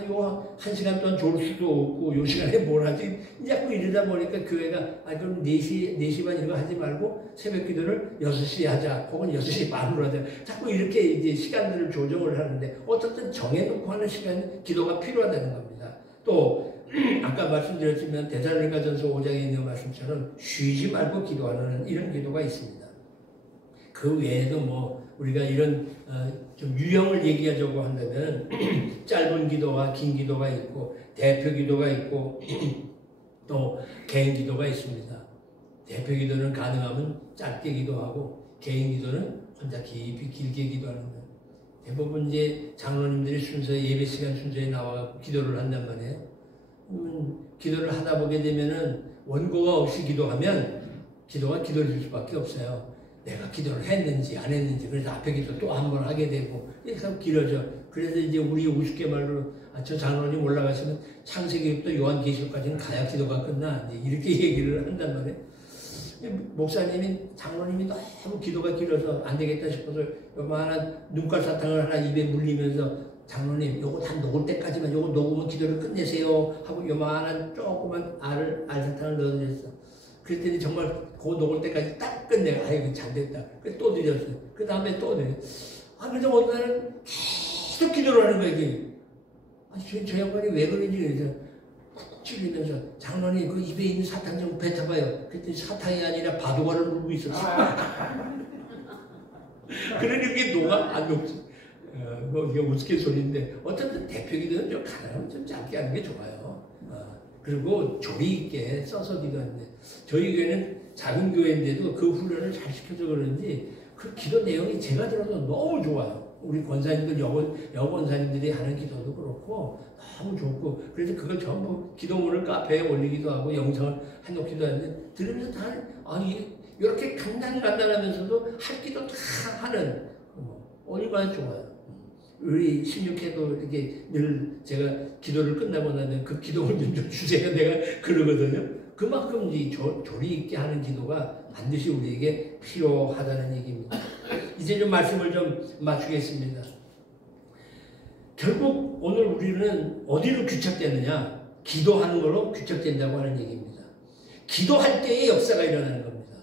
요거 1시간 동안 졸 수도 없고 요 시간에 뭘 하지? 자꾸 이러다 보니까 교회가 그럼 4시 반 이거 하지 말고 새벽 기도를 6시에 하자 혹은 6시 반으로 하자. 자꾸 이렇게 이제 시간들을 조정을 하는데 어쨌든 정해놓고 하는 시간 기도가 필요하다는 겁니다. 또 아까 말씀드렸지만 데살로니가전서 5장에 있는 말씀처럼 쉬지 말고 기도하는 이런 기도가 있습니다. 그 외에도 뭐 우리가 이런 좀 유형을 얘기하자고 한다면 짧은 기도와 긴 기도가 있고 대표 기도가 있고 또 개인 기도가 있습니다. 대표 기도는 가능하면 짧게 기도하고 개인 기도는 혼자 깊이 길게 기도하는 거예요. 대부분 이제 장로님들이 순서에 예배 시간 순서에 나와서 기도를 한단 말이에요. 기도를 하다 보게 되면은 원고가 없이 기도하면 기도가 기도를 줄 수밖에 없어요. 내가 기도를 했는지 안 했는지, 그래서 앞에 기도 또 한 번 하게 되고 이렇게 길어져. 그래서 이제 우리 우습게 말로 저 장로님 올라가시면 창세기부터 요한계시록까지는 가야 기도가 끝나, 이제 이렇게 얘기를 한단 말이에요. 목사님이, 장로님이 너무 기도가 길어서 안 되겠다 싶어서 요만한 눈깔 사탕을 하나 입에 물리면서, 장로님 요거 다 녹을 때까지만, 요거 녹으면 기도를 끝내세요 하고 요만한 조그만 알사탕을 넣어드렸어. 그랬더니 정말 그거 녹을 때까지 딱 끝내. 아이고 잘됐다. 그래서 또 드렸어요. 그 다음에 또 드렸어요. 그래서 어느 날은 계속 기도를 하는 거야 이게. 저 양반이 왜 그런지. 그래서 쿡쿡 찔리면서, 장로님 그 입에 있는 사탕 좀 뱉어봐요. 그랬더니 사탕이 아니라 바둑알을 물고 있었어. 그러니 이게 녹아? 안 녹지. 뭐 이게 우스갯소리인데, 어쨌든 대표기도는 좀 가능하면 좀 짧게 하는 게 좋아요. 그리고 조리 있게 써서 기도하는데, 저희 교회는 작은 교회인데도 그 훈련을 잘 시켜서 그런지 그 기도 내용이 제가 들어도 너무 좋아요. 우리 권사님들, 여권사님들이 하는 기도도 그렇고 너무 좋고, 그래서 그걸 전부 기도문을 카페에 올리기도 하고 영상을 해놓기도 하는데, 들으면서 다 이렇게 간단하면서도 할 기도 다 하는, 얼마나 좋아요. 우리 16회도 이렇게 늘 제가 기도를 끝나고 나면 그 기도를 좀 주세요 내가 그러거든요. 그만큼 이 조리 있게 하는 기도가 반드시 우리에게 필요하다는 얘기입니다. 이제 좀 말씀을 좀 맞추겠습니다. 결국 오늘 우리는 어디로 규착되느냐? 기도하는 걸로 규착된다고 하는 얘기입니다. 기도할 때의 역사가 일어나는 겁니다.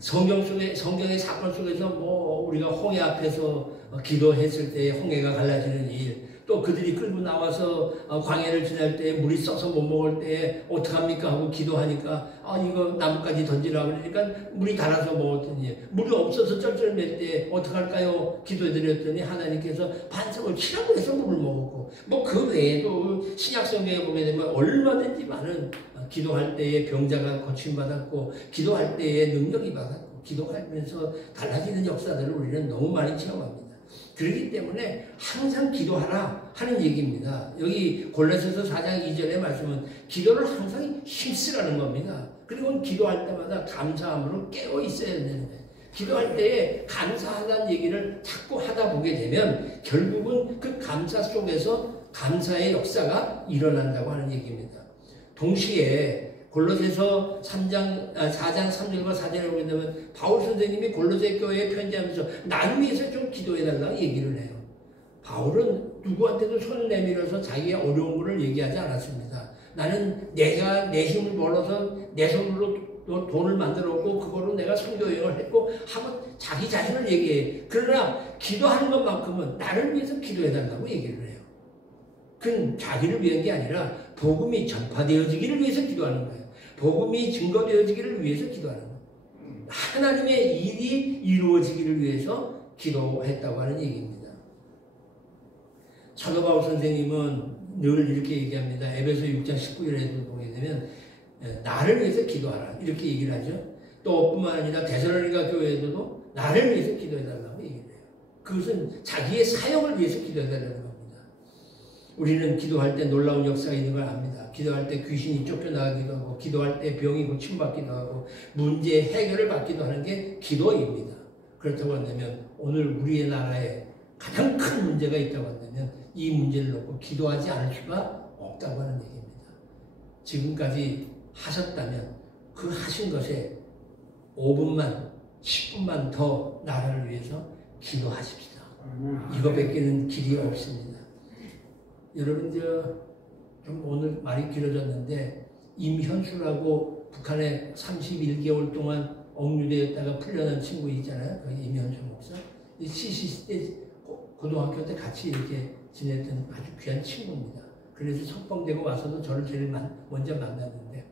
성경의 사건 속에서 뭐 우리가 홍해 앞에서 기도했을 때 홍해가 갈라지는 일, 또 그들이 끌고 나와서 광야를 지날 때 물이 써서 못 먹을 때 어떡합니까 하고 기도하니까 이거 나뭇가지 던지라 그러니까 물이 달아서 먹었더니, 물이 없어서 쩔쩔맬 때 어떡할까요 기도해드렸더니 하나님께서 반석을 치라고 해서 물을 먹었고, 뭐 그 외에도 신약성경에 보게 되면 얼마든지 많은 기도할 때에 병자가 고침받았고, 기도할 때에 능력이 받았고, 기도하면서 달라지는 역사들을 우리는 너무 많이 체험합니다. 그렇기 때문에 항상 기도하라 하는 얘기입니다. 여기 골로새서 4장 2절의 말씀은 기도를 항상 힘쓰라는 겁니다. 그리고 기도할 때마다 감사함으로 깨어 있어야 되는 거예요. 기도할 때에 감사하다는 얘기를 자꾸 하다 보게 되면 결국은 그 감사 속에서 감사의 역사가 일어난다고 하는 얘기입니다. 동시에 골로새서 4장 3절과 4절에 보게 되면 바울 선생님이 골로새 교회에 편지하면서 나를 위해서 좀 기도해달라고 얘기를 해요. 바울은 누구한테도 손을 내밀어서 자기의 어려운 것을 얘기하지 않았습니다. 나는 내가 내 힘을 벌어서 내 손으로 돈을 만들었고 그거로 내가 선교여행을 했고 하면 자기 자신을 얘기해. 그러나 기도하는 것만큼은 나를 위해서 기도해달라고 얘기를 해요. 그건 자기를 위한 게 아니라 복음이 전파되어지기를 위해서 기도하는 거예요. 복음이 증거되어지기를 위해서 기도하는 거예요. 하나님의 일이 이루어지기를 위해서 기도했다고 하는 얘기입니다. 사도 바울 선생님은 늘 이렇게 얘기합니다. 에베소 6장 19절에도 보게 되면 나를 위해서 기도하라 이렇게 얘기를 하죠. 또 뿐만 아니라 데살로니가 교회에서도 나를 위해서 기도해달라고 얘기를 해요. 그것은 자기의 사역을 위해서 기도해달라는 겁니다. 우리는 기도할 때 놀라운 역사가 있는 걸 압니다. 기도할 때 귀신이 쫓겨나가기도 하고, 기도할 때 병이 고침받기도 하고, 문제 해결을 받기도 하는 게 기도입니다. 그렇다고 한다면 오늘 우리의 나라에 가장 큰 문제가 있다고 한다면 이 문제를 놓고 기도하지 않을 수가 없다고 하는 얘기입니다. 지금까지 하셨다면 그 하신 것에 5분만 10분만 더 나라를 위해서 기도하십시다. 이거밖에는 길이 없습니다. 여러분 좀 오늘 말이 길어졌는데 임현수라고 북한에 31개월 동안 억류되었다가 풀려난 친구 있잖아요. 그 임현수 목사. CCC 때 고등학교 때 같이 이렇게 지냈던 아주 귀한 친구입니다. 그래서 석방되고 와서도 저를 제일 먼저 만났는데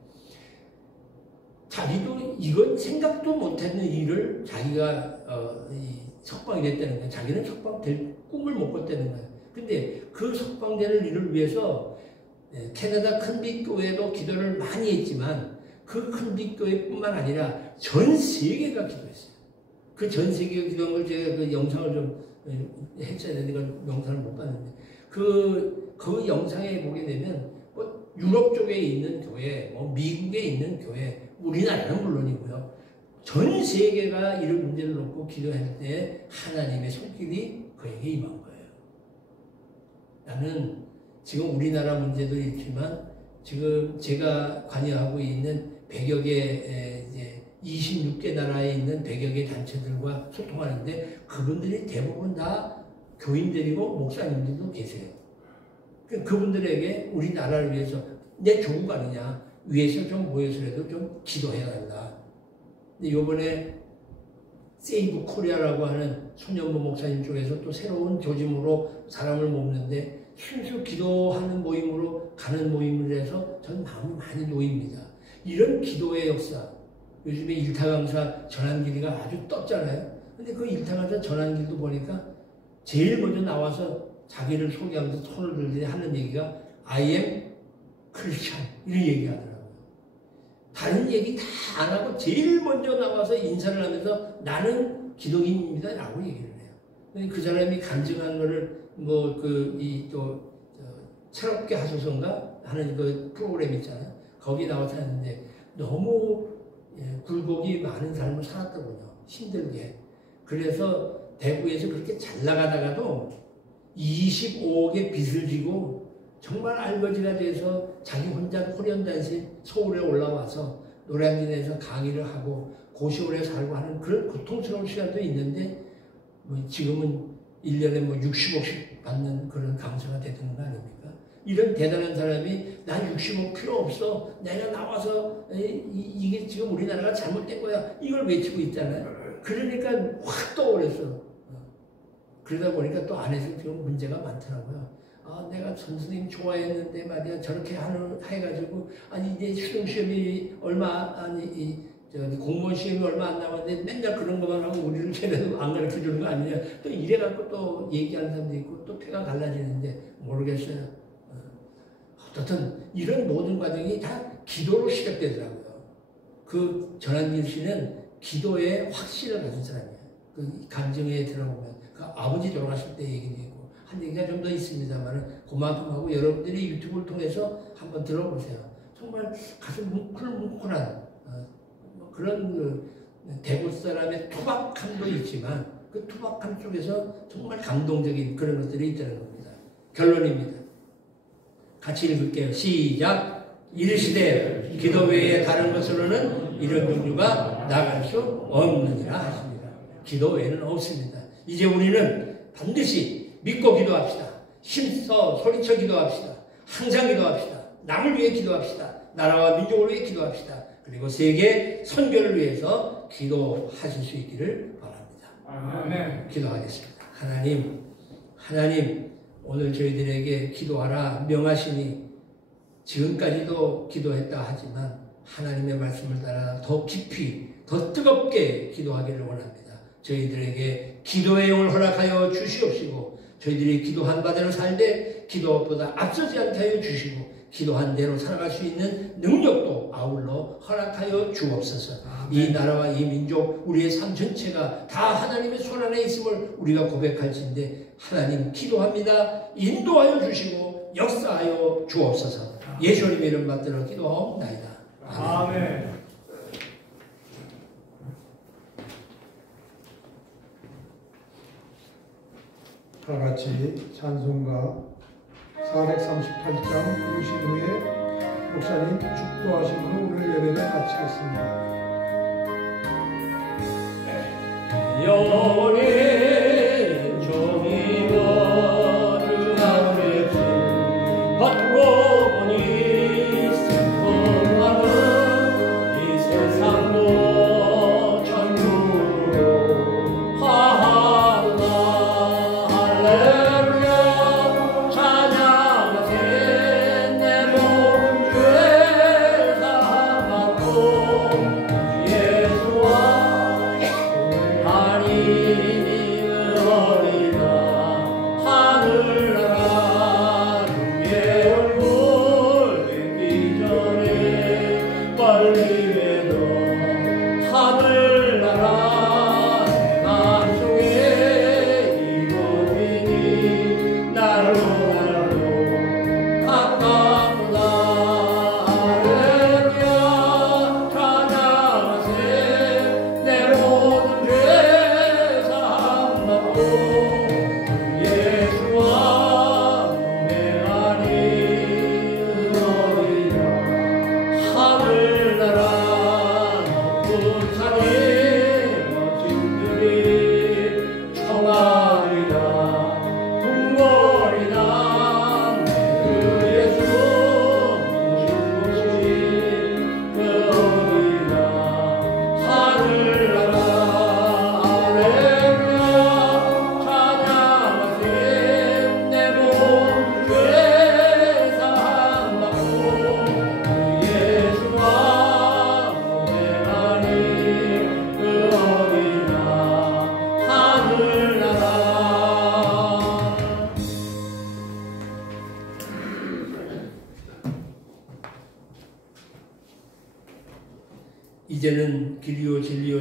자기도 이건 생각도 못했는 일을 자기가 석방이 됐다는 거예요. 자기는 석방될 꿈을 못 꿨다는 거예요. 근데 그 석방되는 일을 위해서 캐나다 큰빛교회도 기도를 많이 했지만 그 큰빛교회뿐만 아니라 전 세계가 기도했어요. 그 전 세계가 기도한 걸 제가 그 영상을 좀 했어야 되는데 그 영상을 못 봤는데 그 영상에 보게 되면 뭐 유럽 쪽에 있는 교회, 뭐 미국에 있는 교회, 우리나라는 물론이고요. 전 세계가 이런 문제를 놓고 기도할 때 하나님의 손길이 그에게 임한 거예요. 나는 지금 우리나라 문제도 있지만 지금 제가 관여하고 있는 100여 개, 이제 26개 나라에 있는 100여 개 단체들과 소통하는데 그분들이 대부분 다 교인들이고 목사님들도 계세요. 그분들에게 우리나라를 위해서 내 조국 아니냐, 위에서 좀 모여서라도 좀 기도해야 한다. 근데 요번에 세이브 코리아라고 하는 손현보 목사님 쪽에서 또 새로운 조짐으로 사람을 모으는데 순수 기도하는 모임으로 가는 모임을 해서 전 마음이 많이 놓입니다. 이런 기도의 역사, 요즘에 일타 강사 전환길이가 아주 떴잖아요. 근데 그 일타 강사 전환길도 보니까 제일 먼저 나와서 자기를 소개하면서 손을 들더니 하는 얘기가 I am Christian 이런 얘기 하더라고요. 다른 얘기 다 안 하고 제일 먼저 나와서 인사를 하면서 나는 기독인입니다 라고 얘기를 해요. 그 사람이 간증한 거를 새롭게 하소서인가 하는 그 프로그램 있잖아요. 거기 나와서 하는데 너무 굴곡이 많은 삶을 살았더군요. 힘들게. 그래서 대구에서 그렇게 잘 나가다가도 25억의 빚을 지고 정말 알거지가 돼서 자기 혼자 호련단신 서울에 올라와서 노량진에서 강의를 하고 고시원에 살고 하는 그런 고통스러운 시간도 있는데 지금은 1년에 60억씩 받는 그런 강사가 되는 거 아닙니까? 이런 대단한 사람이 난 60억 필요 없어. 내가 나와서 이게 지금 우리나라가 잘못된 거야. 이걸 외치고 있잖아요. 그러니까 확 떠오르겠어. 그러다 보니까 또 안에서 지금 문제가 많더라고요. 내가 선생님 좋아했는데 말이야 저렇게 해가지고 이제 수능시험이 공무원 시험이 얼마 안 남았는데 맨날 그런 것만 하고 우리를 제대로 안 가르쳐 주는 거 아니냐. 또 이래갖고 또 얘기하는 사람도 있고 또 폐가 갈라지는데 모르겠어요. 어떻든 이런 모든 과정이 다 기도로 시작되더라고요. 그 전환길 씨는 기도에 확신을 가진 사람이에요. 그 감정에 들어보면 그 아버지 돌아가실 때 얘기도 있고 한 얘기가 좀 더 있습니다만 그만큼 하고 여러분들이 유튜브를 통해서 한번 들어보세요. 정말 가슴 뭉클뭉클한 그런 대구 사람의 투박함도 있지만 그 투박함 속에서 정말 감동적인 그런 것들이 있다는 겁니다. 결론입니다. 같이 읽을게요. 시작. 이르시되 기도 외에 다른 것으로는 이런 종류가 나갈 수 없느니라 하십니다. 기도 외에는 없습니다. 이제 우리는 반드시 믿고 기도합시다. 힘써 소리쳐 기도합시다. 항상 기도합시다. 남을 위해 기도합시다. 나라와 민족을 위해 기도합시다. 그리고 세계 선교를 위해서 기도하실 수 있기를 바랍니다. 아멘. 기도하겠습니다. 하나님 오늘 저희들에게 기도하라 명하시니 지금까지도 기도했다 하지만 하나님의 말씀을 따라 더 깊이 더 뜨겁게 기도하기를 원합니다. 저희들에게 기도의 영을 허락하여 주시옵시고 저희들이 기도한 바대로 살되 기도보다 앞서지 않게 하여 주시고 기도한 대로 살아갈 수 있는 능력도 아울러 허락하여 주옵소서. 이 나라와 이 민족 우리의 삶 전체가 다 하나님의 손 안에 있음을 우리가 고백할진데 하나님 기도합니다. 인도하여 주시고 역사하여 주옵소서. 예수님의 이름 받들어 기도하옵나이다. 아멘. 다 같이 찬송가 438장 부르신 후에 목사님 축도하심으로 오늘 예배를 마치겠습니다. 영원히 종이 거룩한 받고 보니 슬픔하는 이 세상도 천국으로 할렐루야 찬양하세 내 모든 죄 사받고 예수와 하니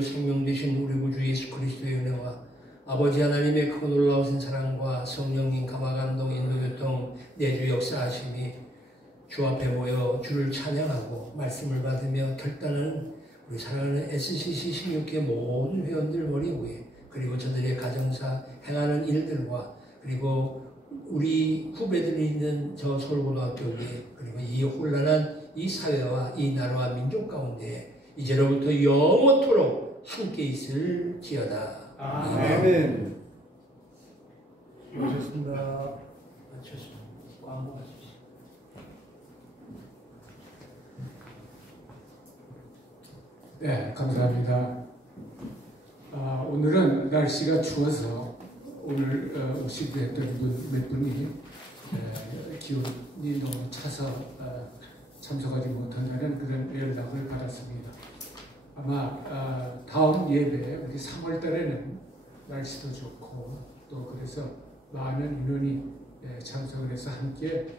생명 되신 우리 구주 예수 그리스도의 은혜와 아버지 하나님의 크고 놀라우신 사랑과 성령님 감화 감동 인도 교통 내주 역사하심이 주 앞에 모여 주를 찬양하고 말씀을 받으며 결단하는 우리 사랑하는 SCC 16개 모든 회원들 머리 위에, 그리고 저들의 가정사 행하는 일들과, 그리고 우리 후배들이 있는 저 서울고등학교 위에, 그리고 이 혼란한 이 사회와 이 나라와 민족 가운데 이제로부터 영원토록 함께 있을지어다. 아멘. 수고하셨습니다. 마쳤습니다. 광고 하십시오. 네, 감사합니다. 오늘은 날씨가 추워서 오늘 오시기로 했던 분 몇 분이 기온이 너무 차서 참석하지 못한다는 그런 연락을 받았습니다. 아마 다음 예배, 우리 3월 달에는 날씨도 좋고 또 그래서 많은 인원이 참석을 해서 함께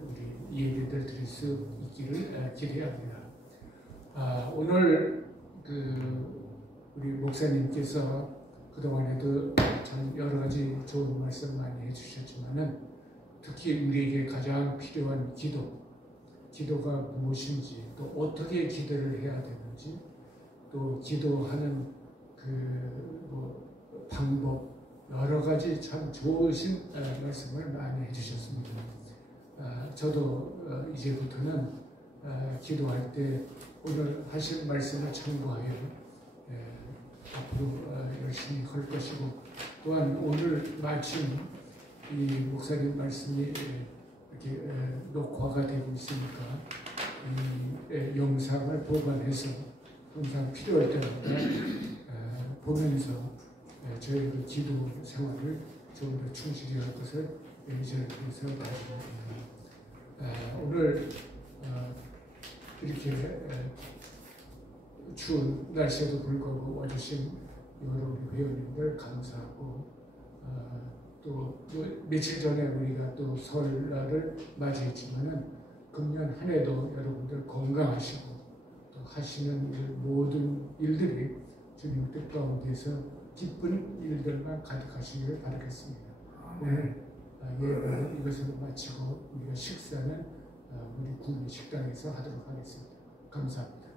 우리 예배를 드릴 수 있기를 기대합니다. 오늘 우리 목사님께서 그동안에도 참 여러 가지 좋은 말씀 많이 해주셨지만은 특히 우리에게 가장 필요한 기도가 무엇인지, 또 어떻게 기도를 해야 되는지, 또 기도하는 방법, 여러 가지 참 좋으신 말씀을 많이 해주셨습니다. 저도 이제부터는 기도할 때 오늘 하신 말씀을 참고하여 앞으로 열심히 할 것이고, 또한 오늘 마침 이 목사님 말씀이 이렇게 녹화가 되고 있으니까 이 영상을 보관해서 항상 필요할 때마다 보면서 저희 기도 생활을 좀 더 충실히 할 것을 예전부터 다짐합니다. 오늘 이렇게 추운 날씨에도 불구하고 와주신 여러 회원님들 감사하고, 또 며칠 전에 우리가 또 설날을 맞이했지만은 금년 한 해도 여러분들 건강하시고 또 하시는 모든 일들이 주님 뜻 가운데서 기쁜 일들만 가득하시기를 바라겠습니다. 오늘 예배는 이것으로 마치고 우리가 식사는 우리 구미 식당에서 하도록 하겠습니다. 감사합니다.